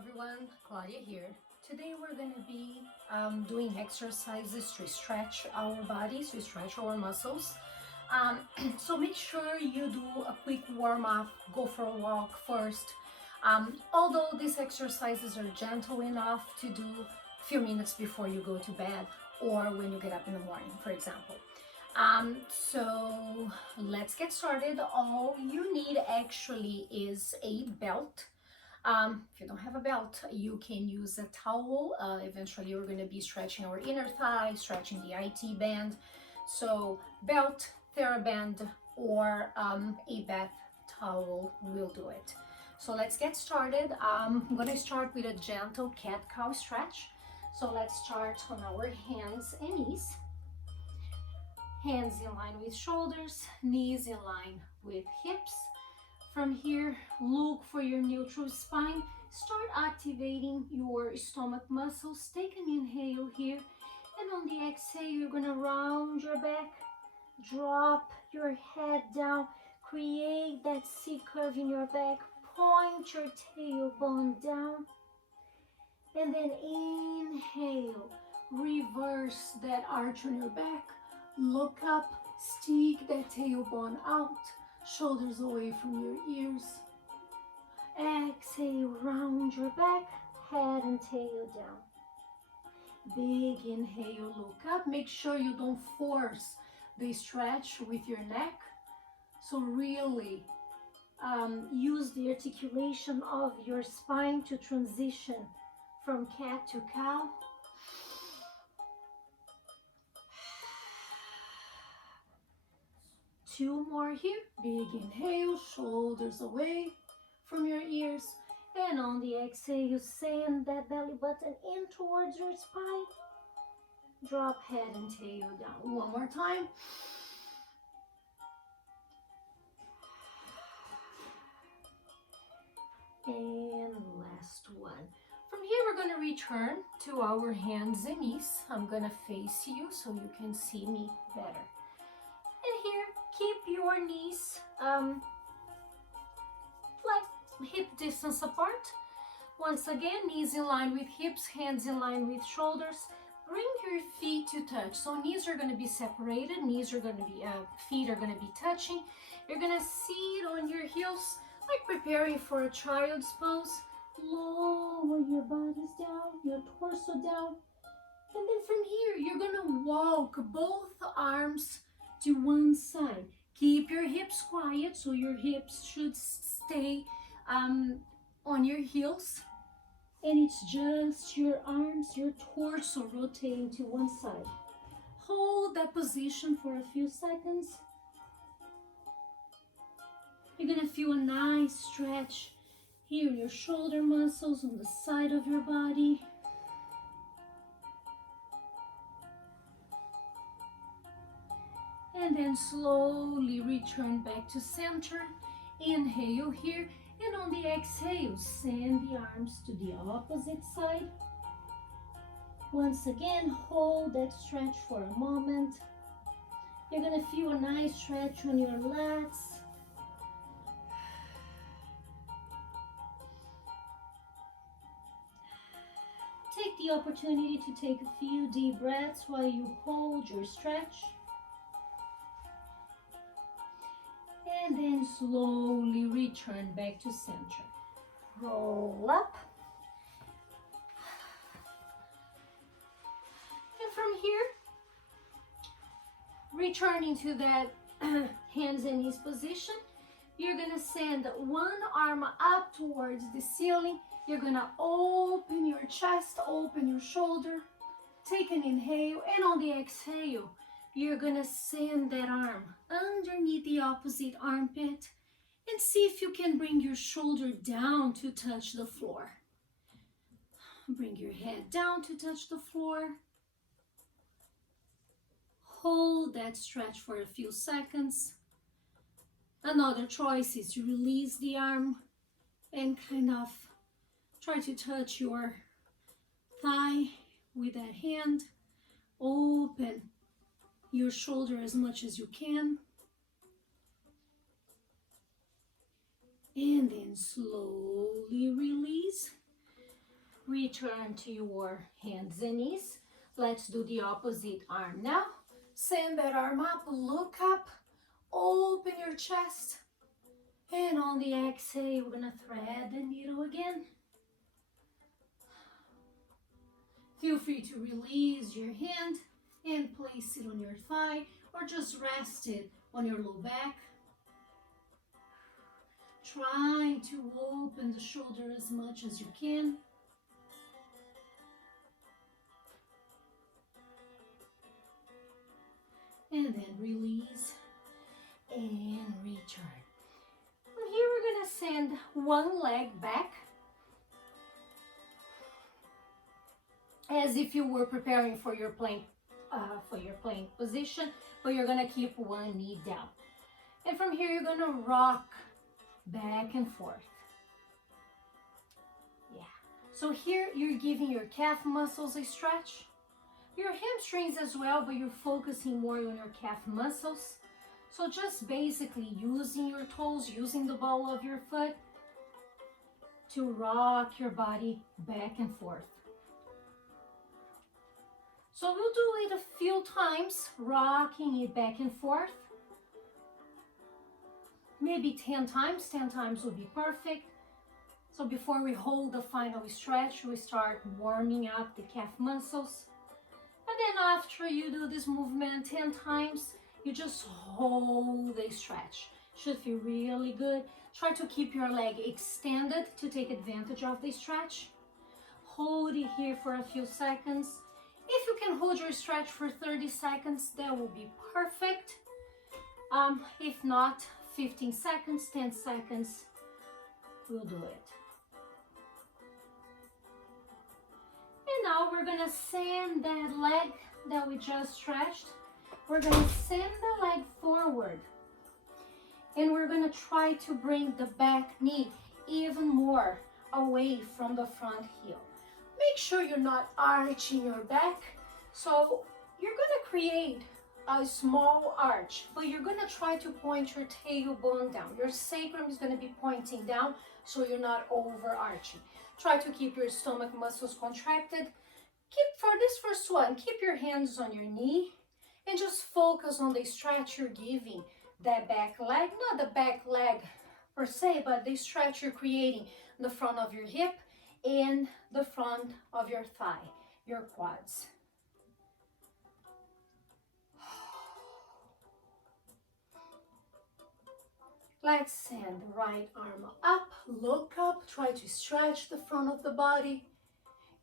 everyone, Claudia here. Today we're going to be doing exercises to stretch our bodies, to stretch our muscles. So make sure you do a quick warm-up, go for a walk first. Although these exercises are gentle enough to do a few minutes before you go to bed or when you get up in the morning, for example. So let's get started. All you need actually is a belt. If you don't have a belt, you can use a towel. Eventually, we're going to be stretching our inner thigh, stretching the IT band. So belt, TheraBand, or a bath towel will do it. So let's get started. I'm going to start with a gentle cat-cow stretch. So let's start on our hands and knees. Hands in line with shoulders, knees in line with hips. From here, look for your neutral spine. Start activating your stomach muscles. Take an inhale here. And on the exhale, you're going to round your back. Drop your head down. Create that C curve in your back. Point your tailbone down. And then inhale. Reverse that arch on your back. Look up. Stick that tailbone out. Shoulders away from your ears. Exhale, round your back, head and tail down. Big inhale, look up. Make sure you don't force the stretch with your neck. So really use the articulation of your spine to transition from cat to cow. Two more here. Big inhale, shoulders away from your ears. And on the exhale, send that belly button in towards your spine. Drop head and tail down. One more time. And last one. From here, we're going to return to our hands and knees. I'm going to face you so you can see me better. And here, keep your knees like hip distance apart. Once again, knees in line with hips, hands in line with shoulders. Bring your feet to touch. So knees are going to be separated. Knees are going to be, feet are going to be touching. You're going to sit on your heels, like preparing for a child's pose. Lower your bodies down, your torso down. And then from here, you're going to walk both arms to one side. Keep your hips quiet, so your hips should stay on your heels. And it's just your arms, your torso rotating to one side. Hold that position for a few seconds. You're gonna feel a nice stretch here in your shoulder muscles on the side of your body. And then slowly return back to center. Inhale here, and on the exhale, send the arms to the opposite side. Once again, hold that stretch for a moment. You're gonna feel a nice stretch on your lats. Take the opportunity to take a few deep breaths while you hold your stretch. And then slowly return back to center. Roll up. And from here, returning to that hands and knees position, you're going to send one arm up towards the ceiling. You're going to open your chest, open your shoulder. Take an inhale, and on the exhale, you're going to send that arm underneath the opposite armpit and see if you can bring your shoulder down to touch the floor. Bring your head down to touch the floor. Hold that stretch for a few seconds. Another choice is to release the arm and kind of try to touch your thigh with that hand. Open your shoulder as much as you can. And then slowly release. return to your hands and knees. Let's do the opposite arm now. Send that arm up, look up, open your chest. And on the exhale, we're gonna thread the needle again. Feel free to release your hand and place it on your thigh or just rest it on your low back. Trying to open the shoulder as much as you can. And then release and return. From here, we're gonna send one leg back as if you were preparing for your plank position, but you're gonna keep one knee down. And from here, you're gonna rock back and forth. Yeah. So here, you're giving your calf muscles a stretch, your hamstrings as well, but you're focusing more on your calf muscles. So just basically using your toes, using the ball of your foot to rock your body back and forth. So we'll do it a few times, rocking it back and forth. Maybe 10 times. 10 times would be perfect. So before we hold the final stretch, we start warming up the calf muscles. And then after you do this movement 10 times, you just hold the stretch. Should feel really good. Try to keep your leg extended to take advantage of the stretch. Hold it here for a few seconds. If you can hold your stretch for 30 seconds, that will be perfect. If not, 15 seconds, 10 seconds, we'll do it. And now we're gonna send that leg that we just stretched. We're gonna send the leg forward. And we're gonna try to bring the back knee even more away from the front heel. Make sure you're not arching your back. So you're gonna create a small arch, but you're gonna try to point your tailbone down. Your sacrum is gonna be pointing down, so you're not overarching. Try to keep your stomach muscles contracted. For this first one, keep your hands on your knee and just focus on the stretch you're giving that back leg, not the back leg per se, but the stretch you're creating in the front of your hip and the front of your thigh, your quads. Let's send the right arm up, look up, try to stretch the front of the body.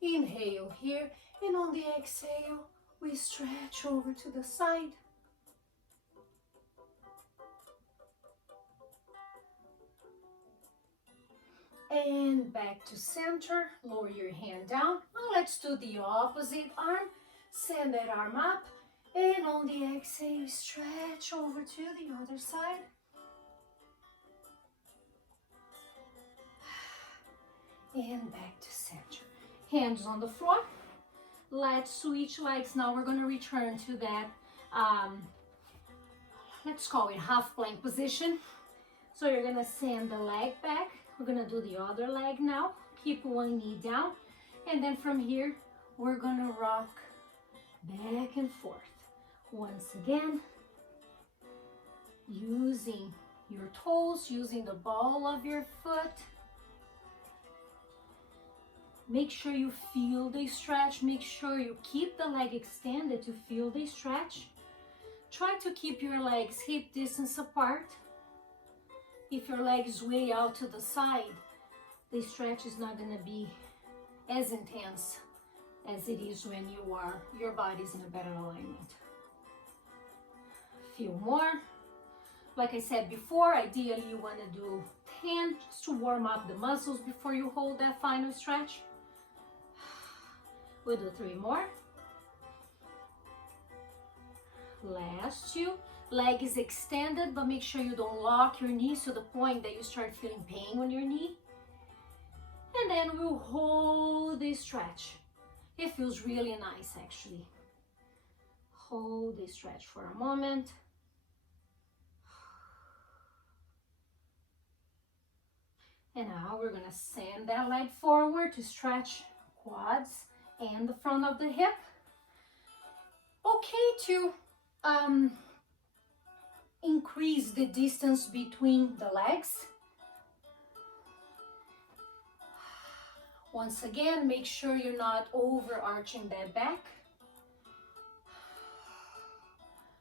Inhale here, and on the exhale, we stretch over to the side. And back to center, lower your hand down. Now let's do the opposite arm. Send that arm up, and on the exhale, stretch over to the other side. And back to center. Hands on the floor. Let's switch legs. Now we're going to return to that, let's call it half plank position. So you're going to send the leg back. We're going to do the other leg now. Keep one knee down. And then from here, we're going to rock back and forth. Once again, using your toes, using the ball of your foot. Make sure you feel the stretch. Make sure you keep the leg extended to feel the stretch. Try to keep your legs hip distance apart. If your leg is way out to the side, the stretch is not going to be as intense as it is when your body's in a better alignment. Feel more. Like I said before, ideally you want to do 10 just to warm up the muscles before you hold that final stretch. We'll do 3 more. Last 2. Leg is extended, but make sure you don't lock your knees to the point that you start feeling pain on your knee. And then we'll hold this stretch. It feels really nice, actually. Hold this stretch for a moment. And now we're gonna send that leg forward to stretch quads and the front of the hip. Okay to increase the distance between the legs. Once again, make sure you're not overarching that back.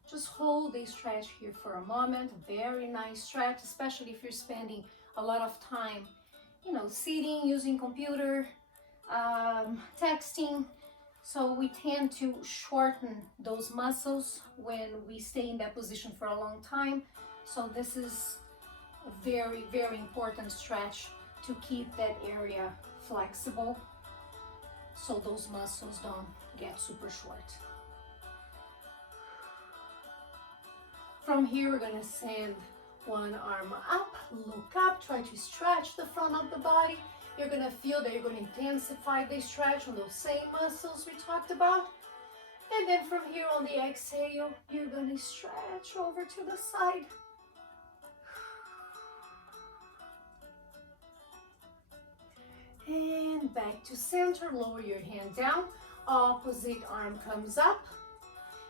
Just hold a stretch here for a moment. Very nice stretch, especially if you're spending a lot of time, you know, sitting, using computer, texting. So we tend to shorten those muscles when we stay in that position for a long time. So this is a very, very important stretch to keep that area flexible so those muscles don't get super short. From here, we're gonna send one arm up, look up, try to stretch the front of the body. You're gonna feel that you're gonna intensify the stretch on those same muscles we talked about. And then from here on the exhale, you're gonna stretch over to the side. And back to center, lower your hand down. Opposite arm comes up.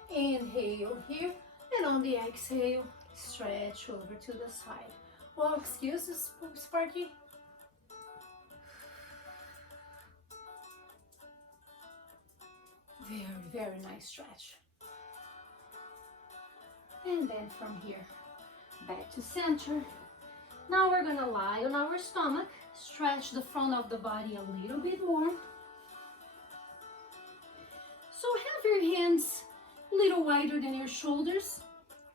Inhale here. And on the exhale, stretch over to the side. Well, excuses, Sparky. Very, very nice stretch. And then from here, back to center. Now we're gonna lie on our stomach, stretch the front of the body a little bit more. So have your hands a little wider than your shoulders.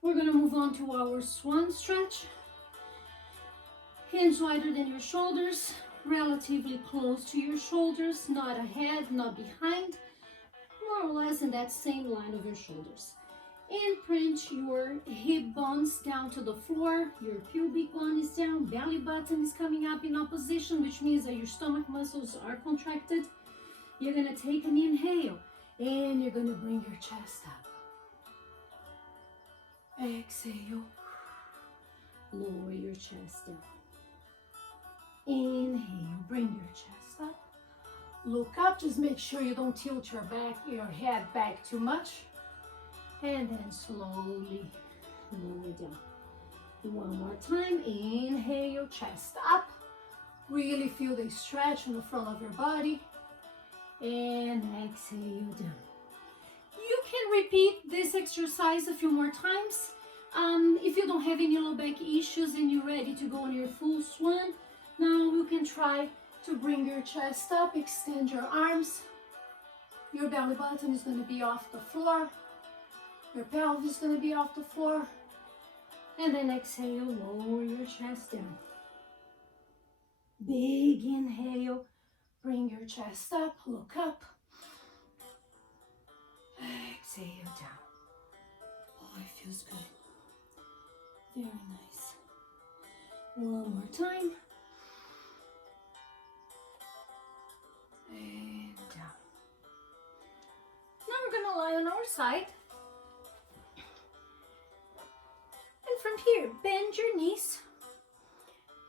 We're gonna move on to our swan stretch. Hands wider than your shoulders, relatively close to your shoulders, not ahead, not behind, more or less in that same line of your shoulders. And print your hip bones down to the floor, your pubic bone is down, belly button is coming up in opposition, which means that your stomach muscles are contracted. You're gonna take an inhale, and you're gonna bring your chest up. Exhale, lower your chest down. Inhale, bring your chest up. Look up, just make sure you don't tilt your head back too much. And then slowly lower down. One more time, inhale, chest up. Really feel the stretch in the front of your body. And exhale down. You can repeat this exercise a few more times. If you don't have any low back issues and you're ready to go on your full swan, now you can try to bring your chest up, extend your arms. Your belly button is going to be off the floor. Your pelvis is going to be off the floor. And then exhale, lower your chest down. Big inhale, bring your chest up, look up. Exhale down. Oh, it feels good. Very nice. One more time. And down. Now we're going to lie on our side. And from here, bend your knees.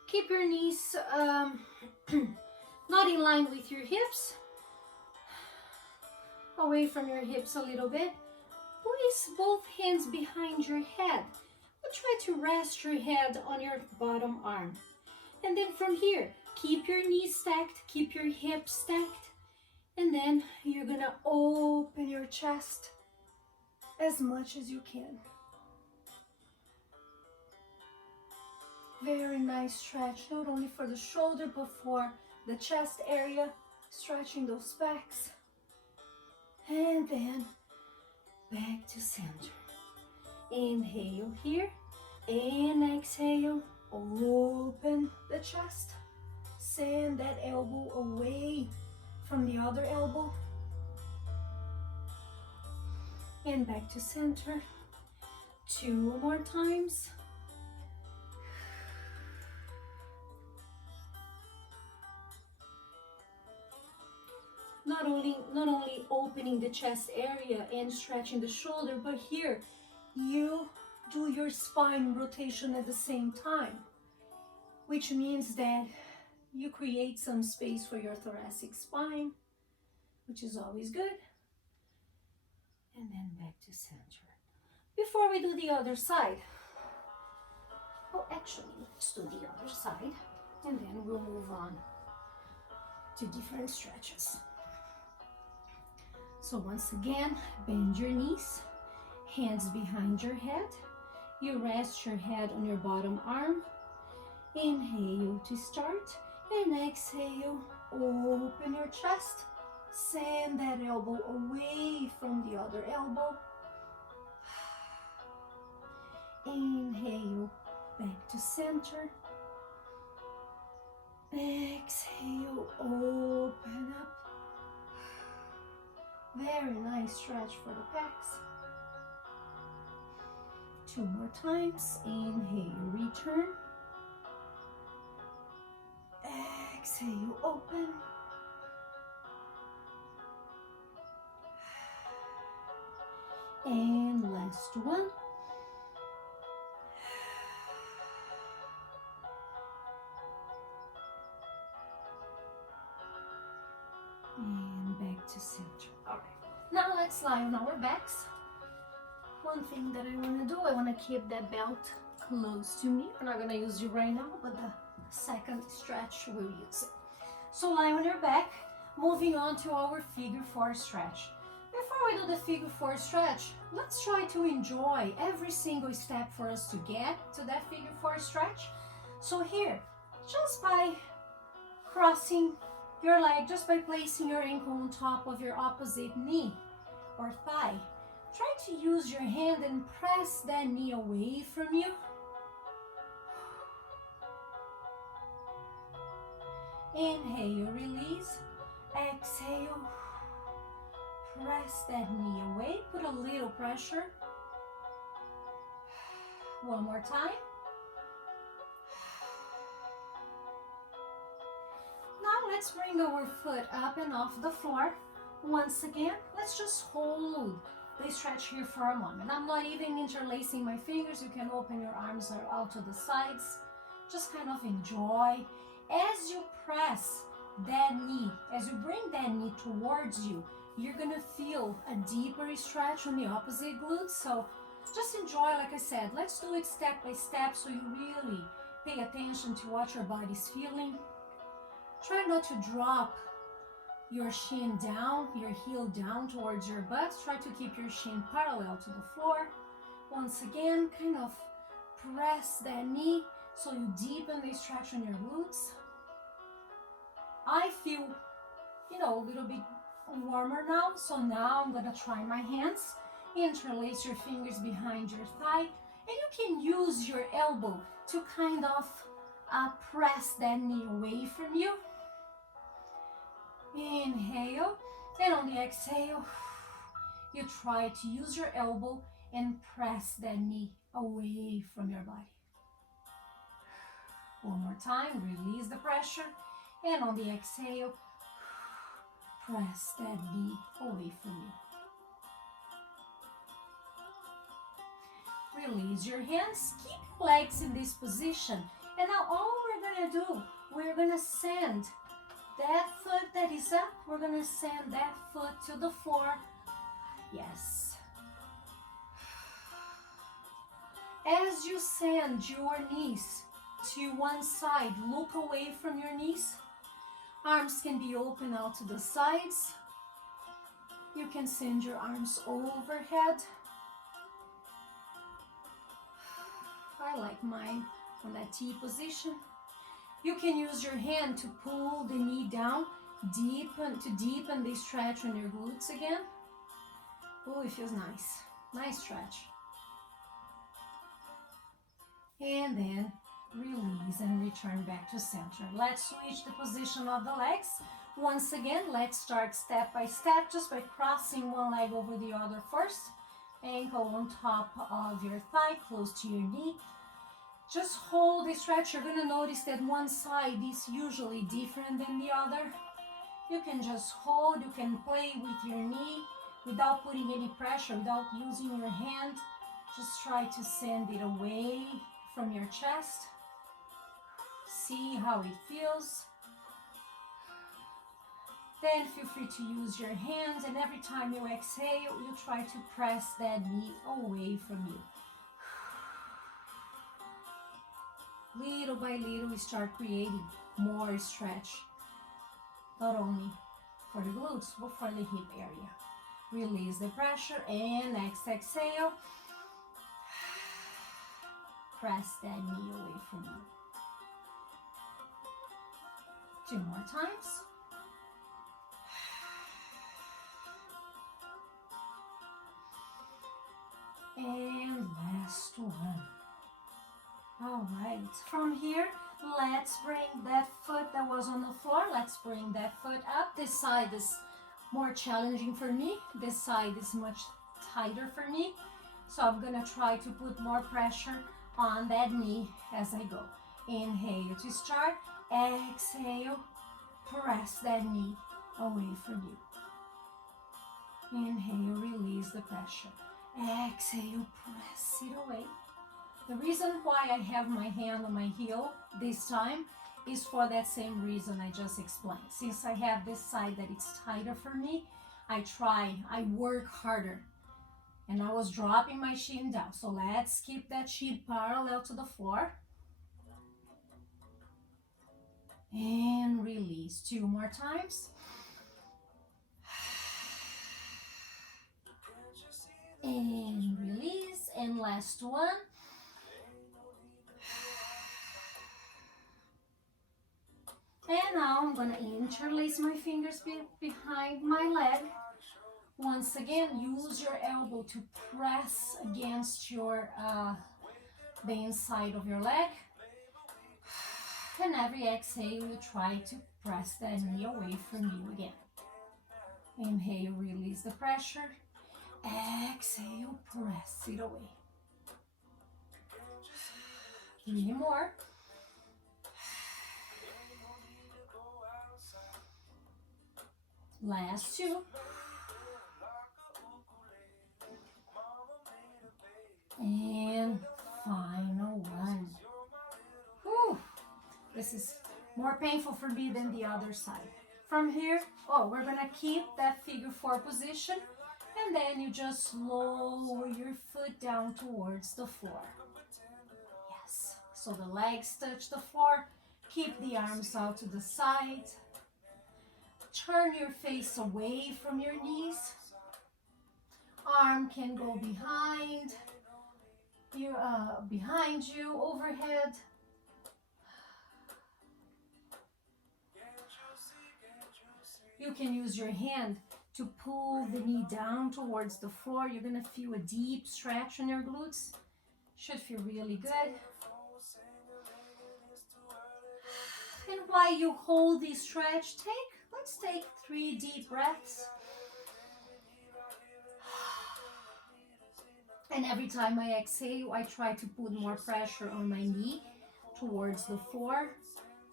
Keep your knees not in line with your hips. Away from your hips a little bit. Place both hands behind your head. But try to rest your head on your bottom arm. And then from here, keep your knees stacked, keep your hips stacked. And then you're gonna open your chest as much as you can. Very nice stretch, not only for the shoulder, but for the chest area, stretching those backs. And then back to center. Inhale here, and exhale, open the chest. Send that elbow away from the other elbow. And back to center. 2 more times. Not only opening the chest area and stretching the shoulder, but here you do your spine rotation at the same time, which means that you create some space for your thoracic spine. which is always good. And then back to center. Before we do the other side, well, actually, let's do the other side, and then we'll move on to different stretches. So once again, bend your knees, hands behind your head. You rest your head on your bottom arm. Inhale to start, and exhale, open your chest. Send that elbow away from the other elbow. Inhale, back to center. Exhale, open up. Very nice stretch for the pecs. 2 more times. Inhale, return. Exhale, open. And last one. And back to center. All right. Now let's lie on our backs. One thing that I want to do, I want to keep that belt close to me. We're not going to use it right now, but the second stretch we'll use it. So lie on your back, moving on to our figure 4 stretch. Before we do the figure 4 stretch, let's try to enjoy every single step for us to get to that figure 4 stretch. So here, just by crossing your leg, just by placing your ankle on top of your opposite knee or thigh, try to use your hand and press that knee away from you. Inhale, release. Exhale, press that knee away. Put a little pressure. One more time. Now let's bring our foot up and off the floor. Once again, let's just hold the stretch here for a moment. I'm not even interlacing my fingers. You can open your arms out to the sides. Just kind of enjoy. As you press that knee, as you bring that knee towards you, you're gonna feel a deeper stretch on the opposite glute. So just enjoy, like I said, let's do it step by step so you really pay attention to what your body's feeling. Try not to drop your shin down, your heel down towards your butt. Try to keep your shin parallel to the floor. Once again, kind of press that knee so you deepen the stretch on your glutes. I feel, a little bit warmer now, so now I'm gonna try my hands. Interlace your fingers behind your thigh, and you can use your elbow to kind of press that knee away from you. Inhale, and on the exhale, you try to use your elbow and press that knee away from your body. One more time, release the pressure, and on the exhale, press that knee away from you. Release your hands, keep your legs in this position, and now all we're gonna do, we're gonna send that foot that is up, we're gonna send that foot to the floor. Yes. As you send your knees to one side, look away from your knees. Arms can be open out to the sides. You can send your arms overhead. I like mine on that T position. You can use your hand to pull the knee down, to deepen the stretch on your glutes again. Oh, it feels nice. Nice stretch. And then release and return back to center. Let's switch the position of the legs. Once again, let's start step by step, just by crossing one leg over the other first. Ankle on top of your thigh, close to your knee. Just hold the stretch. You're gonna notice that one side is usually different than the other. You can just hold, you can play with your knee without putting any pressure, without using your hand. Just try to send it away from your chest. See how it feels. Then feel free to use your hands, and every time you exhale, you try to press that knee away from you. Little by little, we start creating more stretch, not only for the glutes, but for the hip area. Release the pressure, and next exhale, press that knee away from you. 2 more times. And last one. All right, from here, let's bring that foot that was on the floor, let's bring that foot up. This side is more challenging for me. This side is much tighter for me. So I'm gonna try to put more pressure on that knee as I go. Inhale to start, exhale, press that knee away from you. Inhale, release the pressure. Exhale, press it away. The reason why I have my hand on my heel this time is for that same reason I just explained. Since I have this side that it's tighter for me, I work harder. And I was dropping my shin down. So let's keep that shin parallel to the floor. And release. 2 more times. And release. And last one. And now I'm gonna interlace my fingers behind my leg. Once again, use your elbow to press against your the inside of your leg. And every exhale, you try to press that knee away from you again. Inhale, release the pressure. Exhale, press it away. 3 more. Last 2. And final one. Whew. This is more painful for me than the other side. From here, we're gonna keep that figure 4 position, and then you just lower your foot down towards the floor. Yes, so the legs touch the floor. Keep the arms out to the side. Turn your face away from your knees. Arm can go behind you, overhead. You can use your hand to pull the knee down towards the floor. You're gonna feel a deep stretch in your glutes. Should feel really good. And while you hold this stretch, let's take 3 deep breaths. And every time I exhale, I try to put more pressure on my knee towards the floor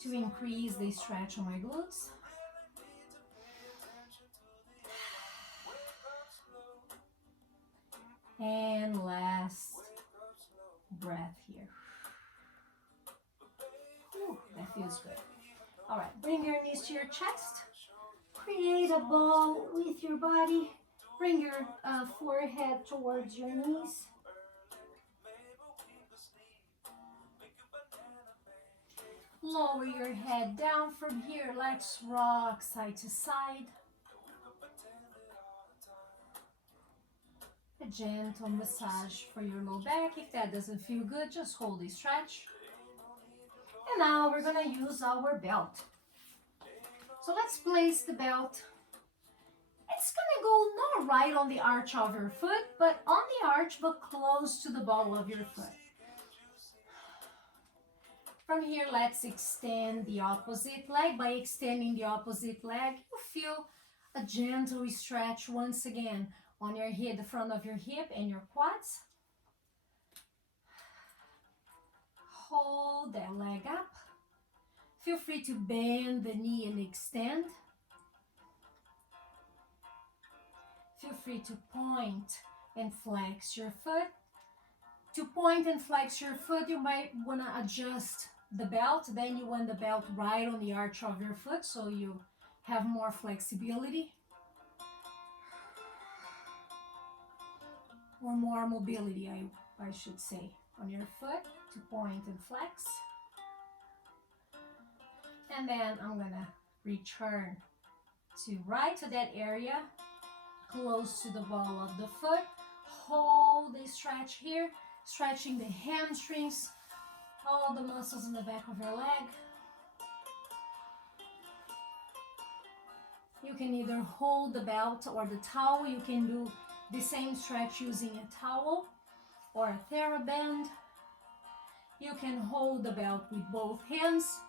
to increase the stretch on my glutes. And last breath here. Ooh, that feels good. All right, bring your knees to your chest. Create a ball with your body. Bring your forehead towards your knees. Lower your head down from here. Let's rock side to side. A gentle massage for your low back. If that doesn't feel good, just hold a stretch. And now we're gonna use our belt. So let's place the belt. It's gonna go not right on the arch of your foot, but on the arch, but close to the ball of your foot. From here, let's extend the opposite leg. By extending the opposite leg, you feel a gentle stretch once again on your hip, the front of your hip and your quads. Hold that leg up. Feel free to bend the knee and extend. Feel free to point and flex your foot. To point and flex your foot, you might want to adjust the belt. Then you want the belt right on the arch of your foot, so you have more flexibility or more mobility, I should say, on your foot to point and flex. And then I'm gonna return to right to that area, close to the ball of the foot. Hold a stretch here, stretching the hamstrings, all the muscles in the back of your leg. You can either hold the belt or the towel. You can do the same stretch using a towel or a TheraBand. You can hold the belt with both hands,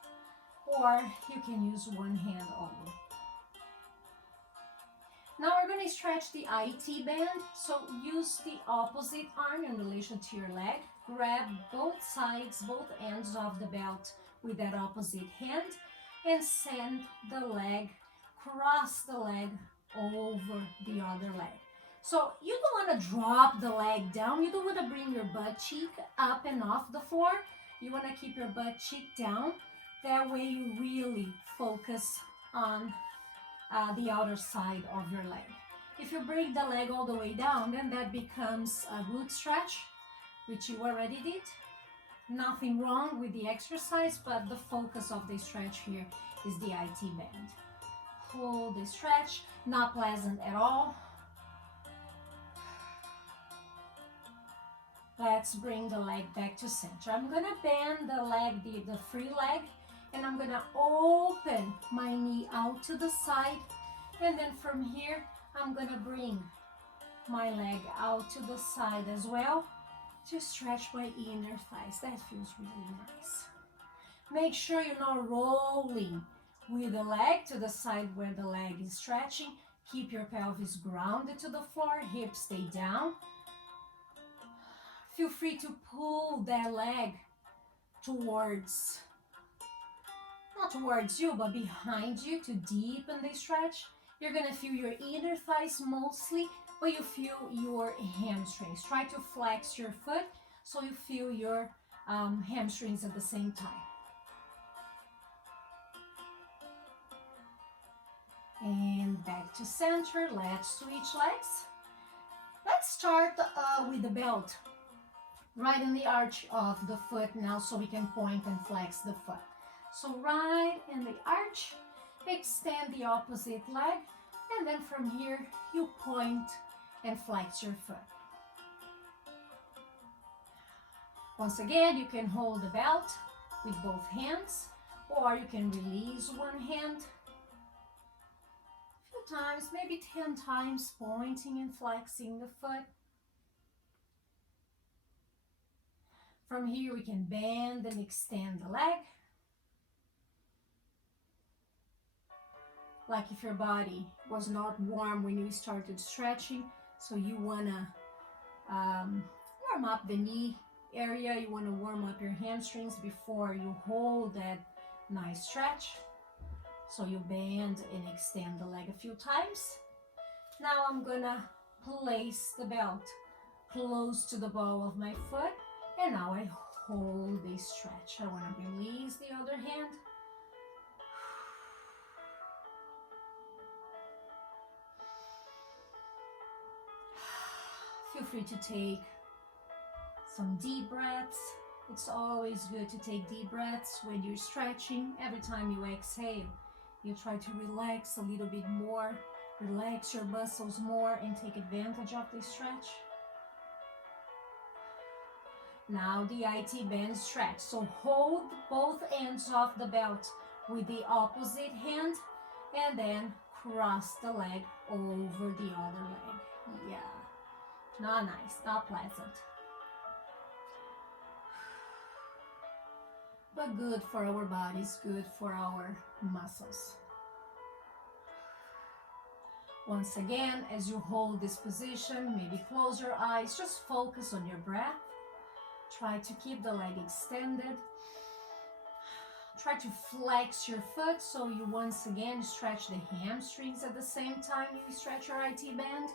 or you can use one hand only. Now we're going to stretch the IT band. So use the opposite arm in relation to your leg. Grab both sides, both ends of the belt with that opposite hand and send the leg, cross the leg over the other leg. So you don't want to drop the leg down. You don't want to bring your butt cheek up and off the floor. You want to keep your butt cheek down. That way you really focus on the outer side of your leg. If you bring the leg all the way down, then that becomes a glute stretch, which you already did. Nothing wrong with the exercise, but the focus of the stretch here is the IT band. Hold the stretch, not pleasant at all. Let's bring the leg back to center. I'm gonna bend the leg, the free leg, and I'm gonna open my knee out to the side. And then from here, I'm gonna bring my leg out to the side as well to stretch my inner thighs. That feels really nice. Make sure you're not rolling with the leg to the side where the leg is stretching. Keep your pelvis grounded to the floor, hips stay down. Feel free to pull that leg towards, not towards you, but behind you to deepen the stretch. You're gonna feel your inner thighs mostly, but you feel your hamstrings. Try to flex your foot so you feel your hamstrings at the same time. And back to center. Let's switch legs. Let's start with the belt right in the arch of the foot now, so we can point and flex the foot. So right in the arch, extend the opposite leg, and then from here you point and flex your foot. Once again, you can hold the belt with both hands, or you can release one hand. A few times, maybe 10 times, pointing and flexing the foot. From here, we can bend and extend the leg. Like if your body was not warm when you started stretching, so you wanna warm up the knee area, you wanna warm up your hamstrings before you hold that nice stretch. So you bend and extend the leg a few times. Now I'm gonna place the belt close to the ball of my foot. And now I hold the stretch. I want to release the other hand. Feel free to take some deep breaths. It's always good to take deep breaths when you're stretching. Every time you exhale, you try to relax a little bit more, relax your muscles more, and take advantage of the stretch. Now the IT band stretch. So hold both ends of the belt with the opposite hand and then cross the leg over the other leg. Yeah, not nice, not pleasant. But good for our bodies, good for our muscles. Once again, as you hold this position, maybe close your eyes, just focus on your breath. Try to keep the leg extended. Try to flex your foot so you once again stretch the hamstrings at the same time you stretch your IT band.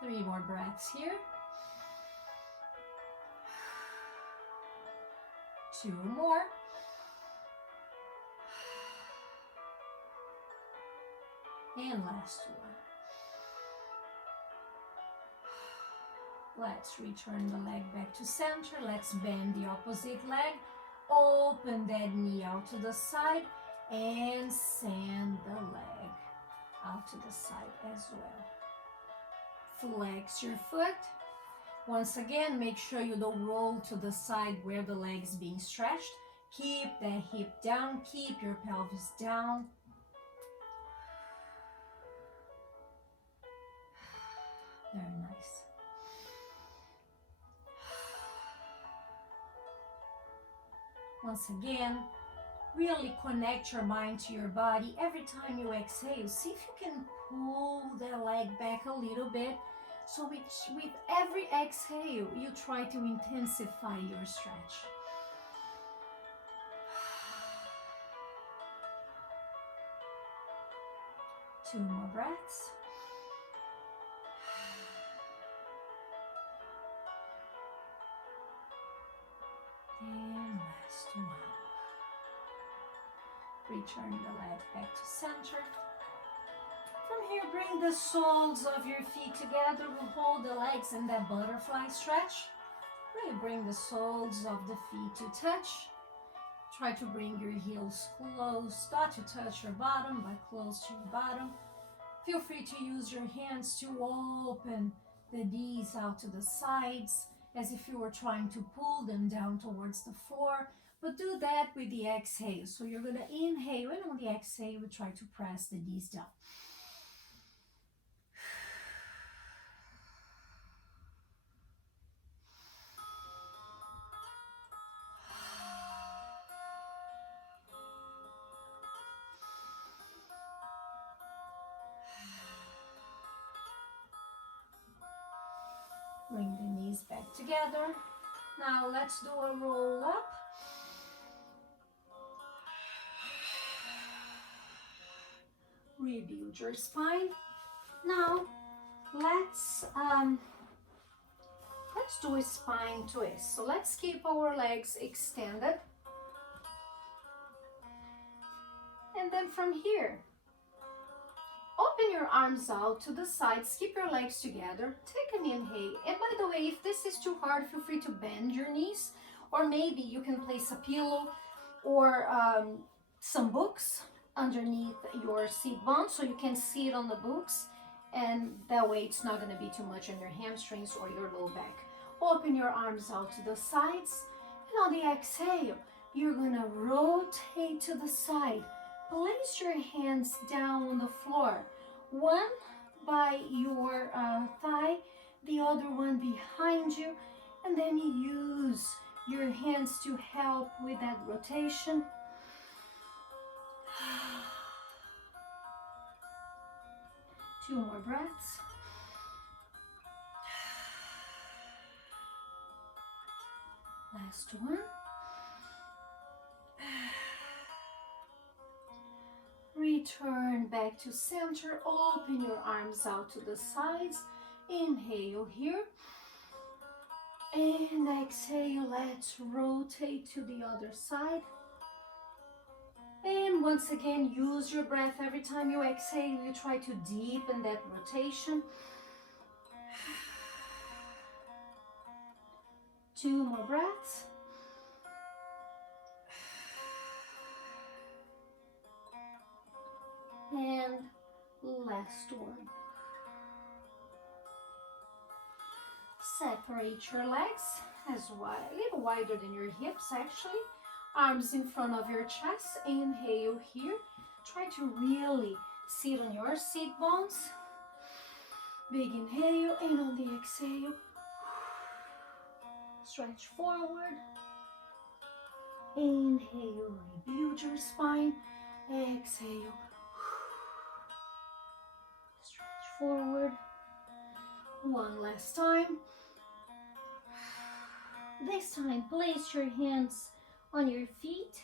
3 more breaths here. 2 more. And last one. Let's return the leg back to center. Let's bend the opposite leg. Open that knee out to the side and send the leg out to the side as well. Flex your foot. Once again, make sure you don't roll to the side where the leg is being stretched. Keep that hip down. Keep your pelvis down. Very nice. Once again, really connect your mind to your body. Every time you exhale, see if you can pull the leg back a little bit. So with every exhale, you try to intensify your stretch. Two more breaths. And last one. Return the leg back to center. From here, bring the soles of your feet together. We'll hold the legs in that butterfly stretch. Really bring the soles of the feet to touch. Try to bring your heels close, not to touch your bottom, but close to your bottom. Feel free to use your hands to open the knees out to the sides, as if you were trying to pull them down towards the floor. But do that with the exhale. So you're going to inhale, and on the exhale, we try to press the knees down. Bring the knees back together. Now let's do a roll up. Rebuild your spine. Now let's do a spine twist. So let's keep our legs extended. And then from here, open your arms out to the sides, keep your legs together, take an inhale. And by the way, if this is too hard, feel free to bend your knees, or maybe you can place a pillow or some books underneath your seat bone so you can sit on the books, and that way it's not going to be too much on your hamstrings or your low back. Open your arms out to the sides, and on the exhale, you're going to rotate to the side. Place your hands down on the floor, one by your thigh, the other one behind you, and then you use your hands to help with that rotation. Two more breaths. Last one. Return back to center. Open your arms out to the sides. Inhale here. And exhale. Let's rotate to the other side. And once again, use your breath. Every time you exhale, you try to deepen that rotation. Two more breaths. And last one. Separate your legs as wide, a little wider than your hips actually. Arms in front of your chest. Inhale here. Try to really sit on your seat bones. Big inhale, and on the exhale, stretch forward. Inhale, rebuild your spine. Exhale, stretch forward. One last time. This time, place your hands on your feet.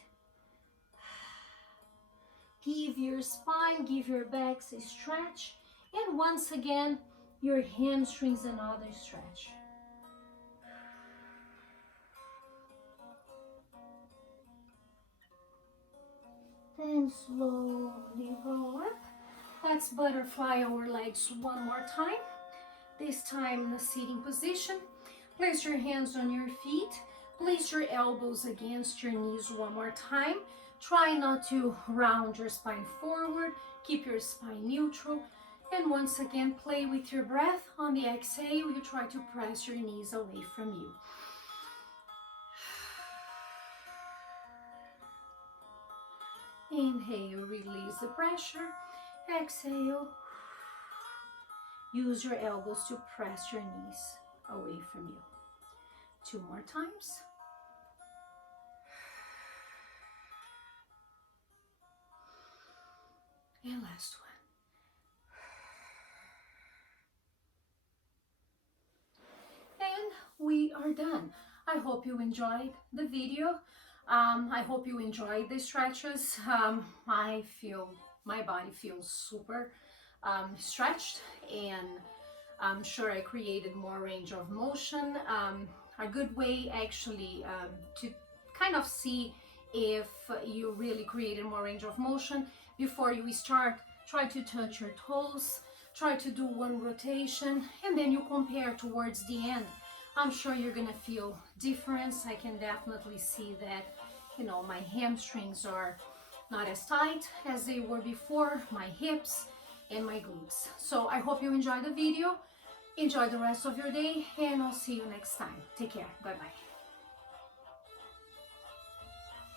Give your spine, give your backs a stretch. And once again, your hamstrings another stretch. Then slowly roll up. Let's butterfly our legs one more time. This time in a sitting position. Place your hands on your feet. Place your elbows against your knees one more time. Try not to round your spine forward. Keep your spine neutral. And once again, play with your breath. On the exhale, you try to press your knees away from you. Inhale, release the pressure. Exhale. Use your elbows to press your knees away from you. 2 more times. And last one. And we are done. I hope you enjoyed the video. I hope you enjoyed the stretches. I feel my body feels super stretched, and I'm sure I created more range of motion. A good way actually to kind of see if you really created more range of motion. Before you start, try to touch your toes, try to do one rotation, and then you compare towards the end. I'm sure you're gonna feel difference. I can definitely see that, you know, my hamstrings are not as tight as they were before, my hips and my glutes. So I hope you enjoyed the video. Enjoy the rest of your day, and I'll see you next time. Take care. Bye-bye.